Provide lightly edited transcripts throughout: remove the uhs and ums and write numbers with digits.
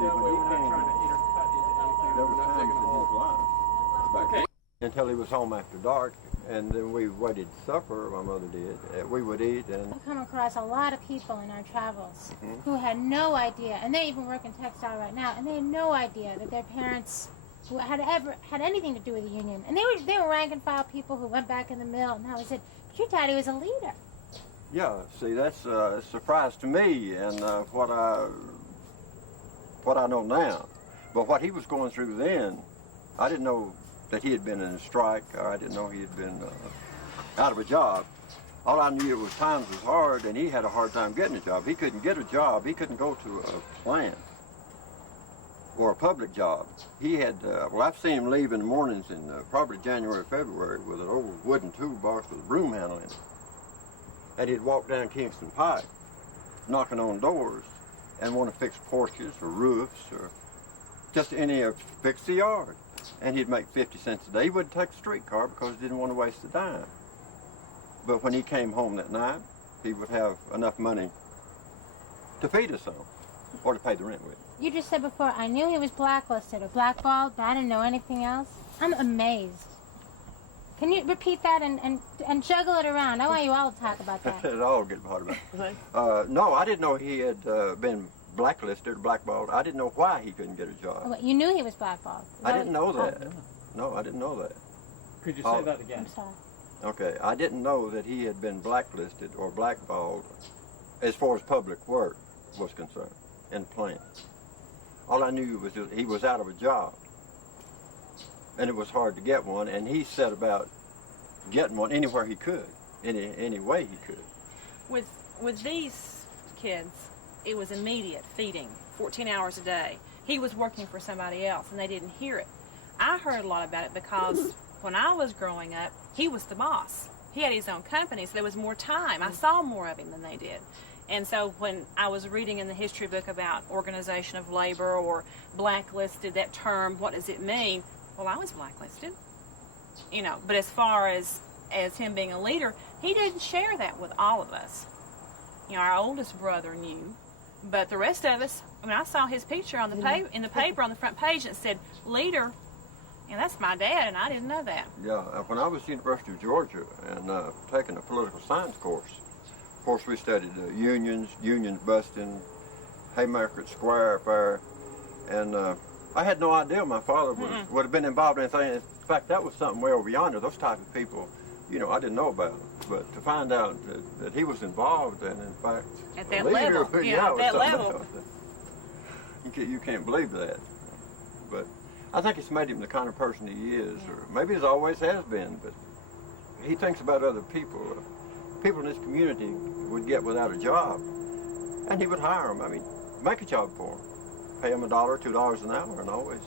That way we're not trying to intercut into anything. There We're was not times taking a in whole. his life back Okay. until he was home after dark, and then we waited supper, my mother did. We would eat, and I've come across a lot of people in our travels who had no idea, and they even work in textile right now, and they had no idea that their parents who had ever had anything to do with the union. And they were rank and file people who went back in the mill, and I said, but your daddy was a leader. yeah, see, that's a surprise to me, and what I know now. But what he was going through then, I didn't know that he had been in a strike, or I didn't know he had been out of a job. All I knew was times was hard, and he had a hard time getting a job. He couldn't get a job. He couldn't go to a plant or a public job. He had, well, I've seen him leave in the mornings in probably January, February with an old wooden toolbox with a broom handle in it. And he'd walk down Kingston Pike, knocking on doors, and want to fix porches or roofs or just fix the yard. And he'd make 50 cents a day. He wouldn't take a streetcar because he didn't want to waste a dime. But when he came home that night, he would have enough money to feed us on or to pay the rent with. You just said before, I knew he was blacklisted or blackballed, but I didn't know anything else. I'm amazed. Can you repeat that and juggle it around? I want you all to talk about that. It all get part of it. No, I didn't know he had been blacklisted or blackballed. I didn't know why he couldn't get a job. Oh, wait, you knew he was blackballed? I didn't know that. No, I didn't know that. Could you say that again? I'm sorry. Okay, I didn't know that he had been blacklisted or blackballed as far as public work was concerned in plant. All I knew was that he was out of a job, and it was hard to get one, and he set about getting one anywhere he could, any way he could. With these kids, it was immediate feeding, 14 hours a day. He was working for somebody else, and they didn't hear it. I heard a lot about it because when I was growing up, he was the boss. He had his own company, so there was more time. I saw more of him than they did. And so when I was reading in the history book about organization of labor or blacklisted, that term, what does it mean? Well, I was blacklisted, you know. But as far as him being a leader, he didn't share that with all of us. You know, our oldest brother knew, but the rest of us, I mean, I saw his picture on the in the paper on the front page and it said, leader. And that's my dad, and I didn't know that. Yeah, when I was at the University of Georgia and taking a political science course, of course we studied unions busting, Haymarket Square affair, and I had no idea my father would have been involved in anything. In fact, that was something way over yonder. Those type of people, you know, I didn't know about. But to find out that he was involved, and in fact, at that level, you know, at that level. You can't believe that. But I think it's made him the kind of person he is, or maybe he always has been, but he thinks about other people. People in this community would get without a job, and he would hire them. I mean, make a job for them. Pay them $1, $2 an hour, and always.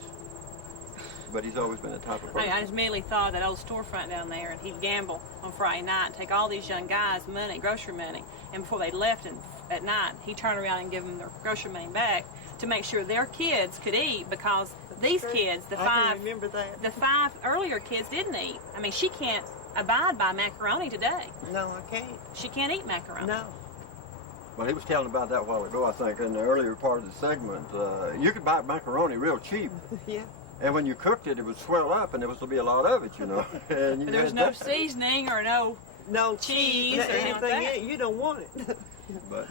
But he's always been the type of person. I just immediately thought of that old storefront down there, and he'd gamble on Friday night and take all these young guys' money, grocery money, and before they left at night, he'd turn around and give them their grocery money back to make sure their kids could eat, because these kids, the five earlier kids didn't eat. I mean, she can't abide by macaroni today. No, I can't. She can't eat macaroni. No. Well, he was telling about that a while ago, I think, in the earlier part of the segment. You could buy macaroni real cheap. Yeah. And when you cooked it, it would swell up, and there was to be a lot of it, you know. And but there was no seasoning or no cheese or anything like that. You don't want it. But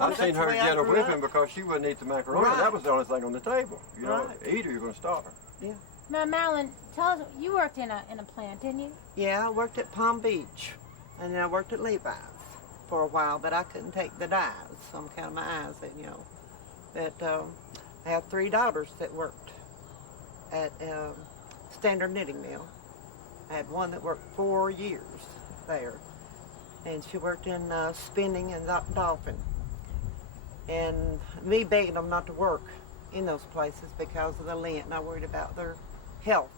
I've seen her get a whipping because she wouldn't eat the macaroni. Right. That was the only thing on the table. You know, eat or you're going to starve. Yeah. Now, Marilyn, tell us, you worked in a plant, didn't you? Yeah, I worked at Palm Beach, and then I worked at Levi's for a while, but I couldn't take the dyes. Some kind of my eyes, that, you know. But I have 3 daughters that worked at Standard Knitting Mill. I had one that worked 4 years there, and she worked in spinning and dolphin. And me begging them not to work in those places because of the lint, and I worried about their health.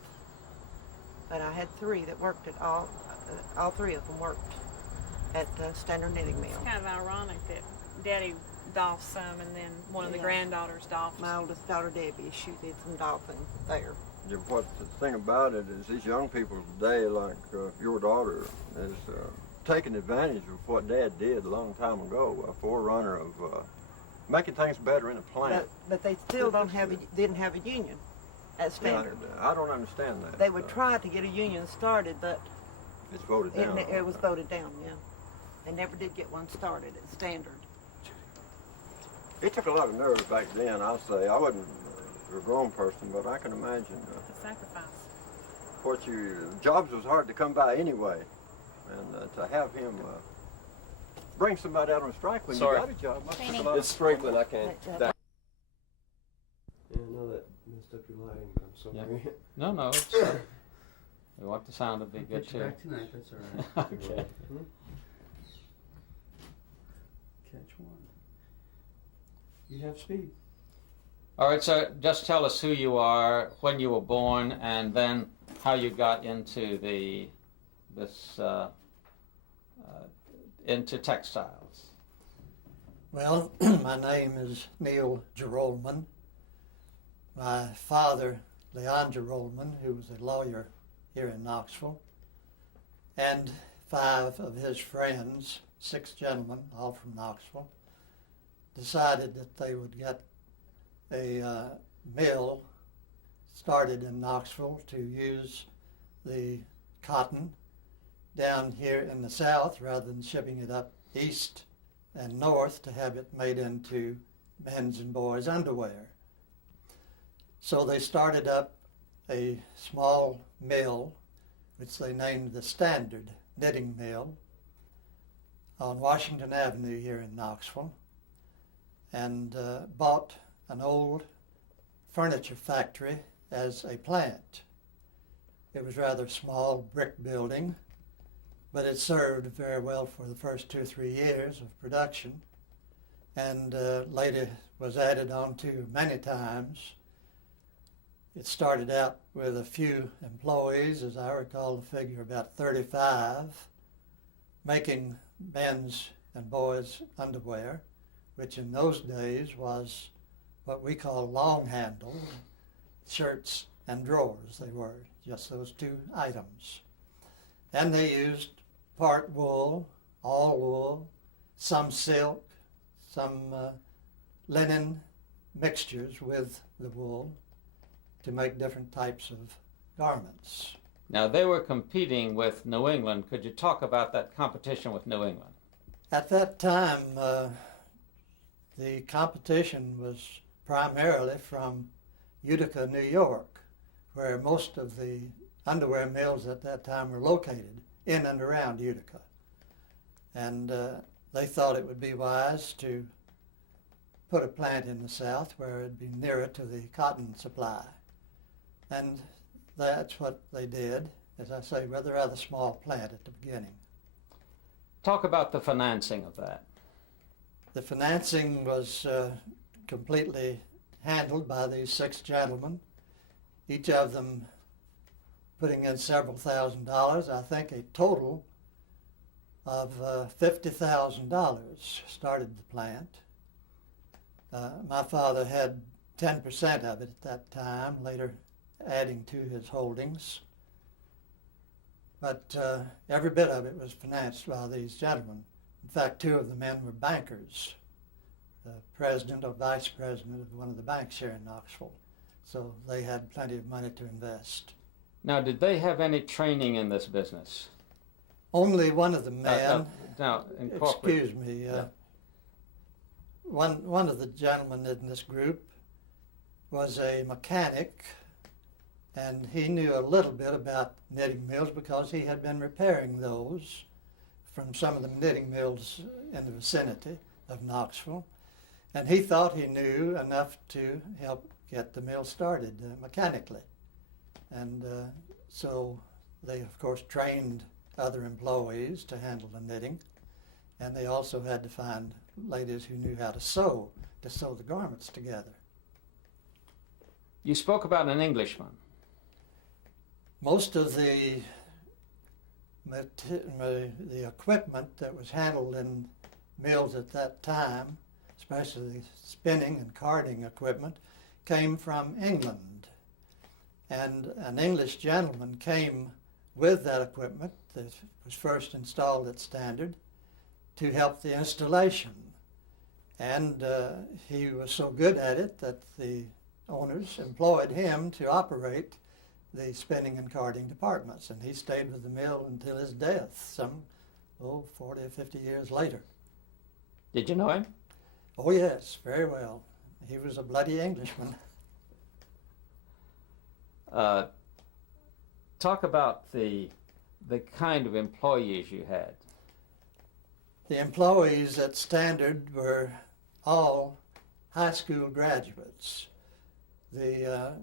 But I had 3 that worked at all 3 of them worked at Standard Knitting Mill. It's kind of ironic that Daddy dolphed some and then one of the granddaughters dolphed. My oldest daughter, Debbie, she did some dolphin there. Yeah, what the thing about it is these young people today, like your daughter, is taking advantage of what Dad did a long time ago, a forerunner of making things better in a plant. But they still didn't have a union at Standard. I don't understand that. They would try to get a union started, but it's voted down. It was voted down, yeah. They never did get one started at Standard. It took a lot of nerve back then, I'll say. I wasn't a grown person, but I can imagine. It's a sacrifice. Jobs was hard to come by anyway. And to have him bring somebody out on strike when you got a job must take a lot. It's sprinkling, I can't. That- Yeah, I know that messed up your lighting, but I'm sorry. No, it's, we want the sound to be good Get you too. back tonight, that's all right. Okay. Catch one. You have speed. All right, so just tell us who you are, when you were born, and then how you got into into textiles. Well, my name is Neil Joroloman. My father, Leon Joroloman, who was a lawyer here in Knoxville, and 5 of his friends, 6 gentlemen, all from Knoxville, decided that they would get a mill started in Knoxville to use the cotton down here in the south rather than shipping it up east and north to have it made into men's and boys' underwear. So they started up a small mill, which they named the Standard Knitting Mill, on Washington Avenue here in Knoxville, and bought an old furniture factory as a plant. It was rather a small brick building, but it served very well for the first 2 or 3 years of production, and later was added on to many times. It started out with a few employees, as I recall the figure, about 35, making men's and boys' underwear, which in those days was what we call long-handled shirts and drawers. They were just those 2 items. And they used part wool, all wool, some silk, some linen mixtures with the wool to make different types of garments. Now, they were competing with New England. Could you talk about that competition with New England? At that time, the competition was primarily from Utica, New York, where most of the underwear mills at that time were located, in and around Utica. And they thought it would be wise to put a plant in the south where it'd be nearer to the cotton supply. And that's what they did. As I say, with a rather small plant at the beginning. Talk about the financing of that. The financing was completely handled by these 6 gentlemen, each of them putting in several $1,000s. I think a total of $50,000 started the plant. My father had 10% of it at that time, later adding to his holdings. But every bit of it was financed by these gentlemen. In fact, 2 of the men were bankers, the president or vice president of one of the banks here in Knoxville. So they had plenty of money to invest. Now, did they have any training in this business? Only one of the men, incorporate. excuse me, one of the gentlemen in this group was a mechanic, and he knew a little bit about knitting mills because he had been repairing those from some of the knitting mills in the vicinity of Knoxville. And he thought he knew enough to help get the mill started mechanically. And so they, of course, trained other employees to handle the knitting. And they also had to find ladies who knew how to sew the garments together. You spoke about an Englishman. Most of the equipment that was handled in mills at that time, especially spinning and carding equipment, came from England. And an English gentleman came with that equipment that was first installed at Standard to help the installation. And he was so good at it that the owners employed him to operate the spinning and carding departments. And he stayed with the mill until his death, 40 or 50 years later. Did you know him? Oh, yes, very well. He was a bloody Englishman. Talk about the kind of employees you had. The employees at Standard were all high school graduates. The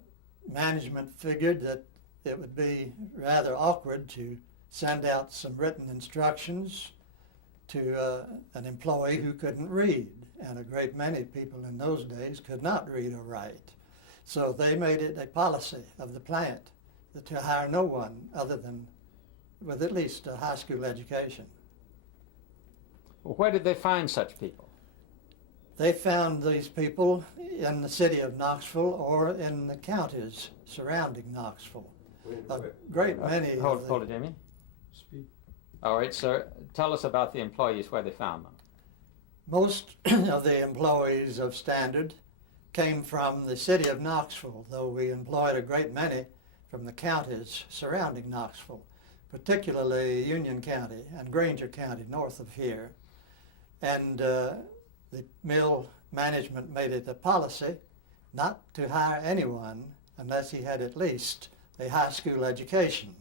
management figured that it would be rather awkward to send out some written instructions to an employee who couldn't read, and a great many people in those days could not read or write. So they made it a policy of the plant to hire no one other than with at least a high school education. Well, where did they find such people? They found these people in the city of Knoxville or in the counties surrounding Knoxville. A great many. Hold it, Jimmy. Speak. All right, sir. Tell us about the employees, where they found them. Most of the employees of Standard came from the city of Knoxville, though we employed a great many from the counties surrounding Knoxville, particularly Union County and Granger County north of here. And the mill management made it a policy not to hire anyone unless he had at least a high school education,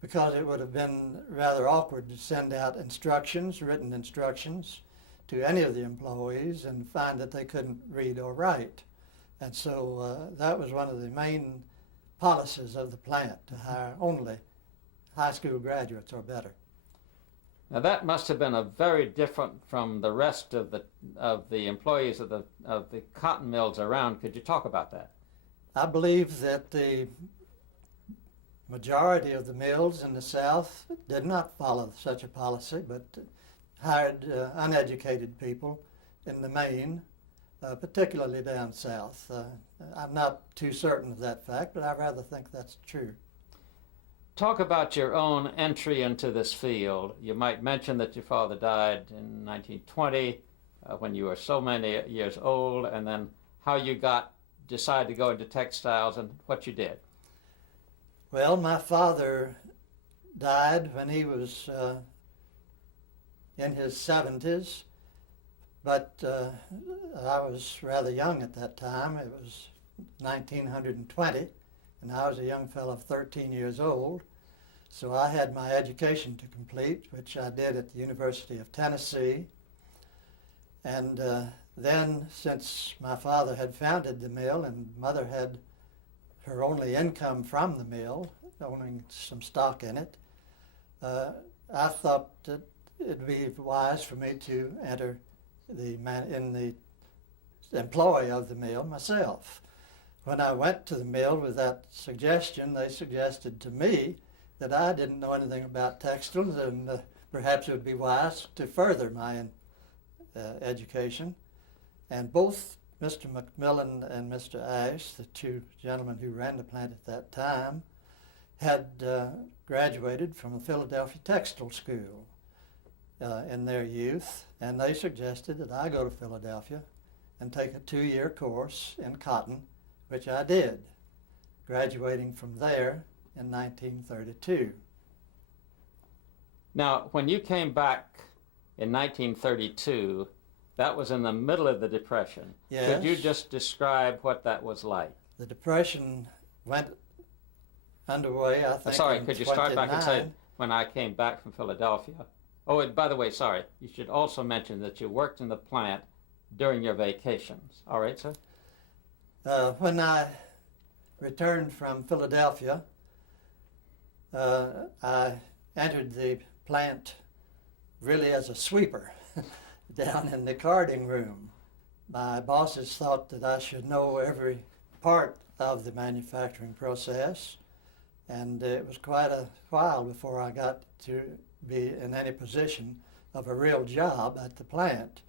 because it would have been rather awkward to send out instructions, written instructions, to any of the employees and find that they couldn't read or write. And so that was one of the main policies of the plant, to hire only high school graduates or better. Now that must have been a very different from the rest of the employees of the cotton mills around. Could you talk about that? I believe that the majority of the mills in the South did not follow such a policy, but hired uneducated people in the main, particularly down south. I'm not too certain of that fact, but I rather think that's true. Talk about your own entry into this field. You might mention that your father died in 1920 when you were so many years old, and then how you decided to go into textiles and what you did. Well, my father died when he was in his 70s, but I was rather young at that time. It was 1920, and I was a young fellow of 13 years old. So I had my education to complete, which I did at the University of Tennessee. And then, since my father had founded the mill and mother had her only income from the mill, owning some stock in it, I thought that it'd be wise for me to enter in the employ of the mill myself. When I went to the mill with that suggestion, they suggested to me that I didn't know anything about textiles, and perhaps it would be wise to further my education. And both Mr. McMillan and Mr. Ash, the two gentlemen who ran the plant at that time, had graduated from the Philadelphia Textile School in their youth, and they suggested that I go to Philadelphia and take a 2-year course in cotton, which I did, graduating from there in 1932. Now, when you came back in 1932, that was in the middle of the Depression. Yes. Could you just describe what that was like? The Depression went underway, I think, Sorry, in could you start back and say, 29. when I came back from Philadelphia? Oh, and by the way, sorry, you should also mention that you worked in the plant during your vacations. All right, sir? When I returned from Philadelphia, I entered the plant really as a sweeper down in the carding room. My bosses thought that I should know every part of the manufacturing process, and it was quite a while before I got to be in any position of a real job at the plant.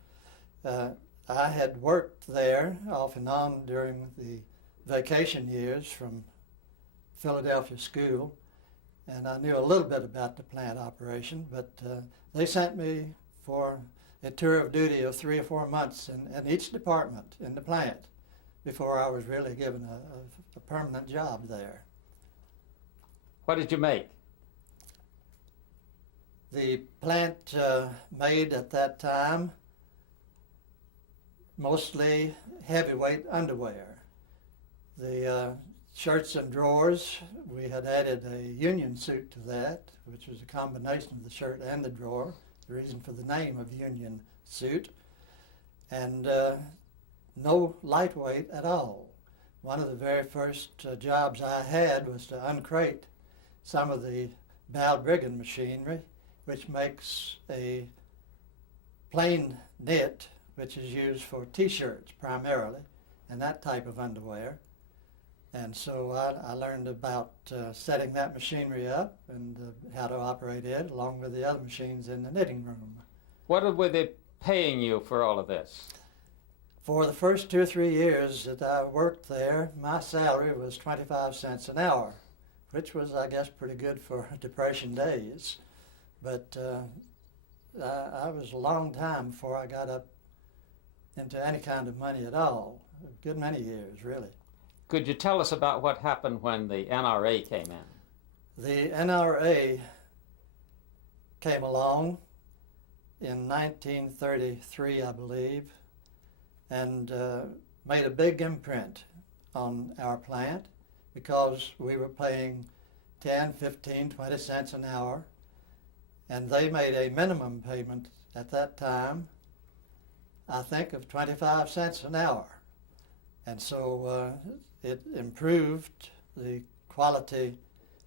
I had worked there off and on during the vacation years from Philadelphia school, and I knew a little bit about the plant operation, but they sent me for a tour of duty of 3 or 4 months in each department in the plant before I was really given a permanent job there. What did you make? The plant made at that time mostly heavyweight underwear. The shirts and drawers, we had added a union suit to that, which was a combination of the shirt and the drawer, the reason for the name of union suit, and no lightweight at all. One of the very first jobs I had was to uncrate some of the Balbriggan machinery, which makes a plain knit, which is used for t-shirts primarily, and that type of underwear. And so I learned about setting that machinery up and how to operate it, along with the other machines in the knitting room. What were they paying you for all of this? For the first 2 or 3 years that I worked there, my salary was 25 cents an hour, which was, I guess, pretty good for Depression days. But I was a long time before I got up into any kind of money at all. A good many years, really. Could you tell us about what happened when the NRA came in? The NRA came along in 1933, I believe, and made a big imprint on our plant because we were paying 10, 15, 20 cents an hour, and they made a minimum payment at that time, I think, of 25 cents an hour. And so it improved the quality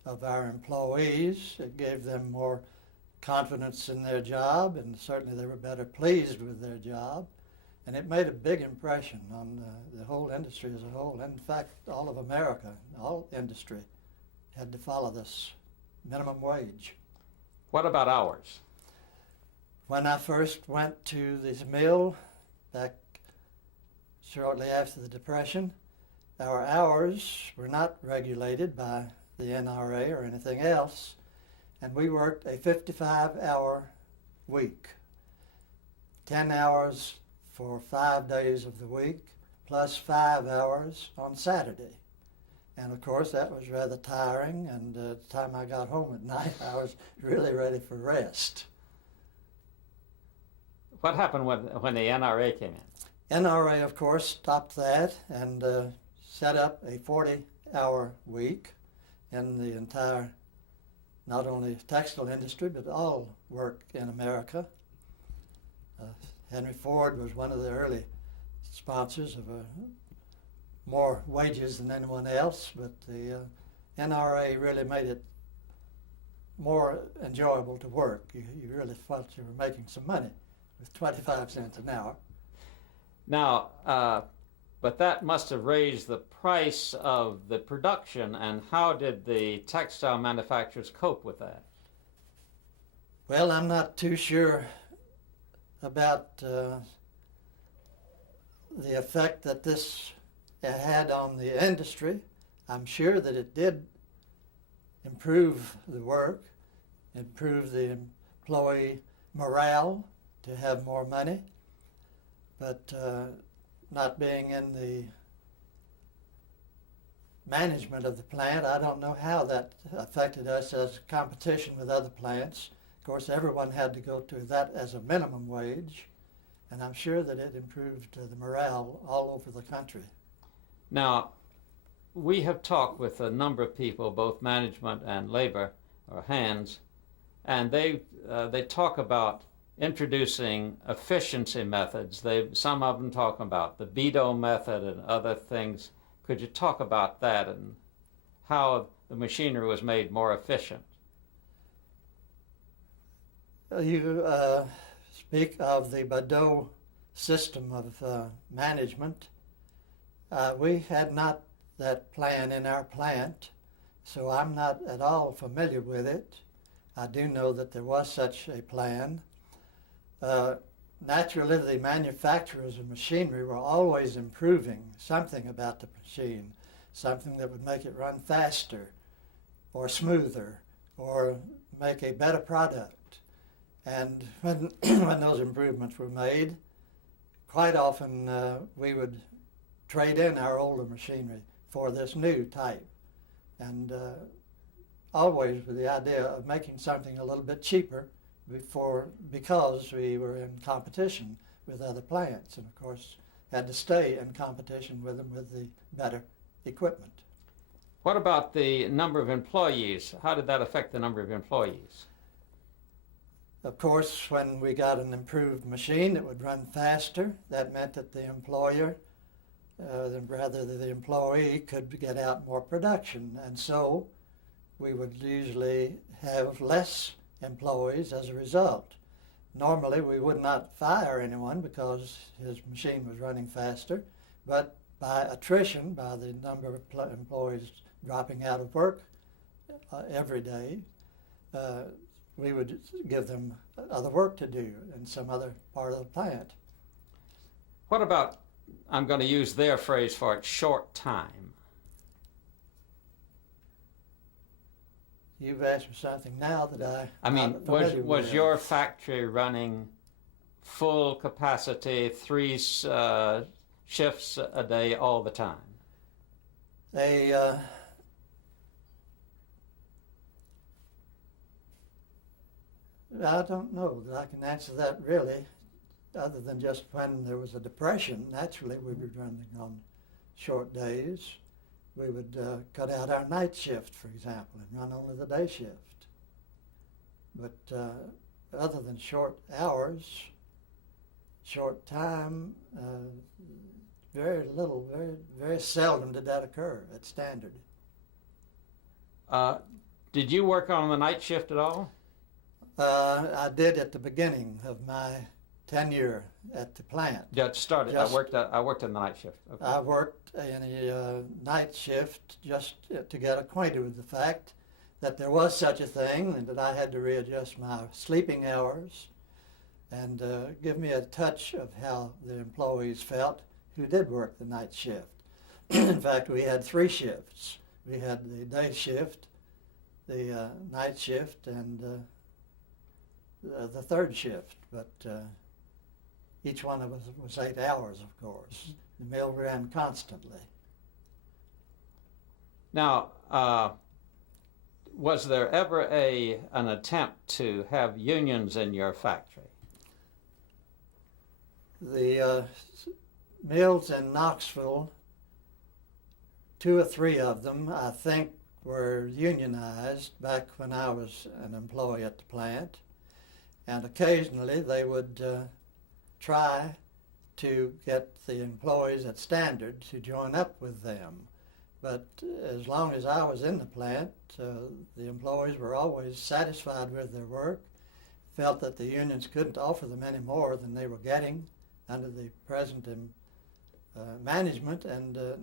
of our employees. It gave them more confidence in their job, and certainly they were better pleased with their job. And it made a big impression on the whole industry as a whole. In fact, all of America, all industry, had to follow this minimum wage. What about hours? When I first went to this mill back shortly after the Depression, our hours were not regulated by the NRA or anything else, and we worked a 55-hour week, 10 hours for 5 days of the week, plus 5 hours on Saturday. And of course that was rather tiring, and the time I got home at night I was really ready for rest. What happened when the NRA came in? NRA, of course, stopped that and set up a 40-hour week in the entire, not only textile industry, but all work in America. Henry Ford was one of the early sponsors of more wages than anyone else, but the NRA really made it more enjoyable to work. You really felt you were making some money with 25 cents an hour. Now, but that must have raised the price of the production, and how did the textile manufacturers cope with that? Well, I'm not too sure about the effect that this had on the industry. I'm sure that it did improve the work, improve the employee morale to have more money, but not being in the management of the plant, I don't know how that affected us as competition with other plants. Of course, everyone had to go to that as a minimum wage, and I'm sure that it improved the morale all over the country. Now, we have talked with a number of people, both management and labor, or hands, and they talk about introducing efficiency methods. Some of them talk about the Beto method and other things. Could you talk about that and how the machinery was made more efficient? You speak of the Beto system of management. We had not that plan in our plant, so I'm not at all familiar with it. I do know that there was such a plan. Naturally, the manufacturers of machinery were always improving something about the machine, something that would make it run faster or smoother or make a better product. And when, when those improvements were made, quite often we would trade in our older machinery for this new type. And always with the idea of making something a little bit cheaper because we were in competition with other plants, and of course had to stay in competition with them with the better equipment. What about the number of employees? How did that affect the number of employees? Of course, when we got an improved machine that would run faster, that meant that the employer, rather than the employee, could get out more production. And so we would usually have less employees as a result. Normally, we would not fire anyone because his machine was running faster, but by attrition, by the number of employees dropping out of work every day, we would give them other work to do in some other part of the plant. What about, I'm going to use their phrase for it, short time? You've asked me something now that I mean, was your factory running full capacity, 3 shifts a day all the time? I don't know that I can answer that really, other than just when there was a depression. Naturally, we were running on short days. We would cut out our night shift, for example, and run only the day shift. But other than short hours, short time, very little, very seldom did that occur at Standard. Did you work on the night shift at all? I did at the beginning of my tenure at the plant. Yeah, it started. I worked in the night shift. Okay. I worked in a night shift just to get acquainted with the fact that there was such a thing and that I had to readjust my sleeping hours and give me a touch of how the employees felt who did work the night shift. In fact, we had 3 shifts. We had the day shift, the night shift, and the third shift, but each one of us was 8 hours, of course. The mill ran constantly. Now, was there ever an attempt to have unions in your factory? The mills in Knoxville, 2 or 3 of them, I think, were unionized back when I was an employee at the plant. And occasionally they would try to get the employees at Standard to join up with them. But as long as I was in the plant, the employees were always satisfied with their work, felt that the unions couldn't offer them any more than they were getting under the present management, and the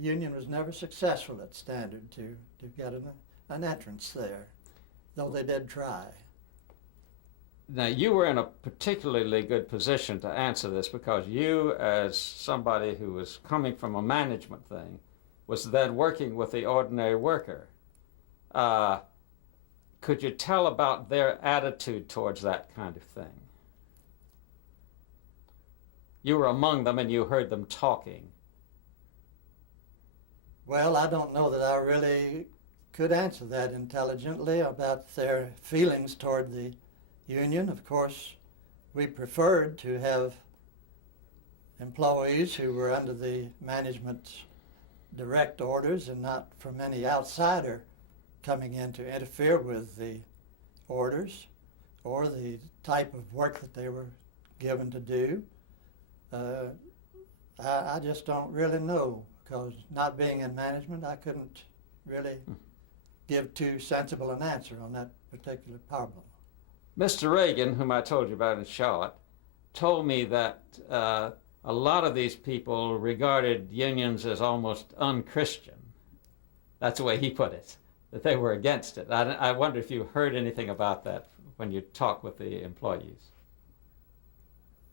union was never successful at Standard to get an entrance there, though they did try. Now, you were in a particularly good position to answer this because you, as somebody who was coming from a management thing, was then working with the ordinary worker. Could you tell about their attitude towards that kind of thing? You were among them and you heard them talking. Well, I don't know that I really could answer that intelligently about their feelings toward the union. Of course, we preferred to have employees who were under the management's direct orders and not from any outsider coming in to interfere with the orders or the type of work that they were given to do. I just don't really know, because not being in management, I couldn't really give too sensible an answer on that particular problem. Mr. Reagan, whom I told you about in Charlotte, told me that a lot of these people regarded unions as almost unchristian. That's the way he put it, that they were against it. I wonder if you heard anything about that when you talk with the employees.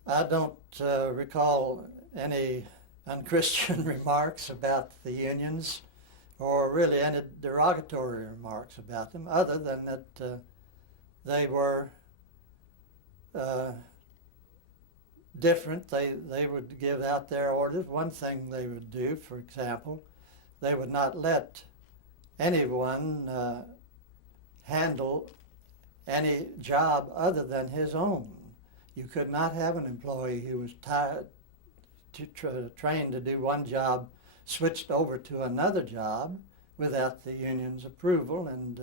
I don't recall any unchristian remarks about the unions or really any derogatory remarks about them, other than that they were different. They would give out their orders. One thing they would do, for example, they would not let anyone handle any job other than his own. You could not have an employee who was trained to do one job switched over to another job without the union's approval, and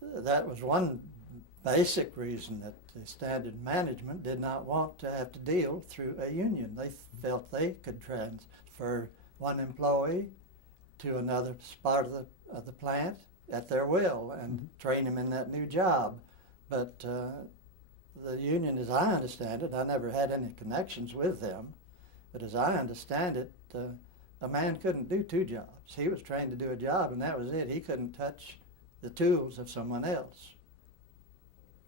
that was one basic reason that the standard management did not want to have to deal through a union. They felt they could transfer one employee to another part of the plant at their will and train him in that new job. But the union, as I understand it, I never had any connections with them, but as I understand it, a man couldn't do two jobs. He was trained to do a job, and that was it. He couldn't touch the tools of someone else.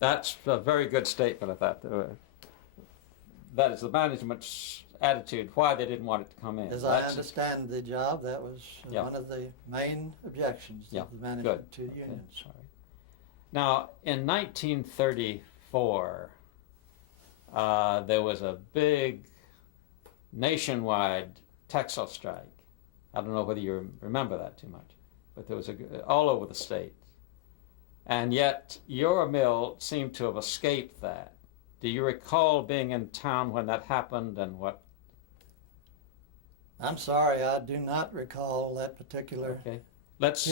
That's a very good statement of that. That is the management's attitude, why they didn't want it to come in. As I understand the job, that was one of the main objections of the management to unions. Sorry. Now, in 1934, there was a big nationwide textile strike. I don't know whether you remember that too much, but there was all over the state. And yet, your mill seemed to have escaped that. Do you recall being in town when that happened and what? I'm sorry, I do not recall that particular. Okay. Let's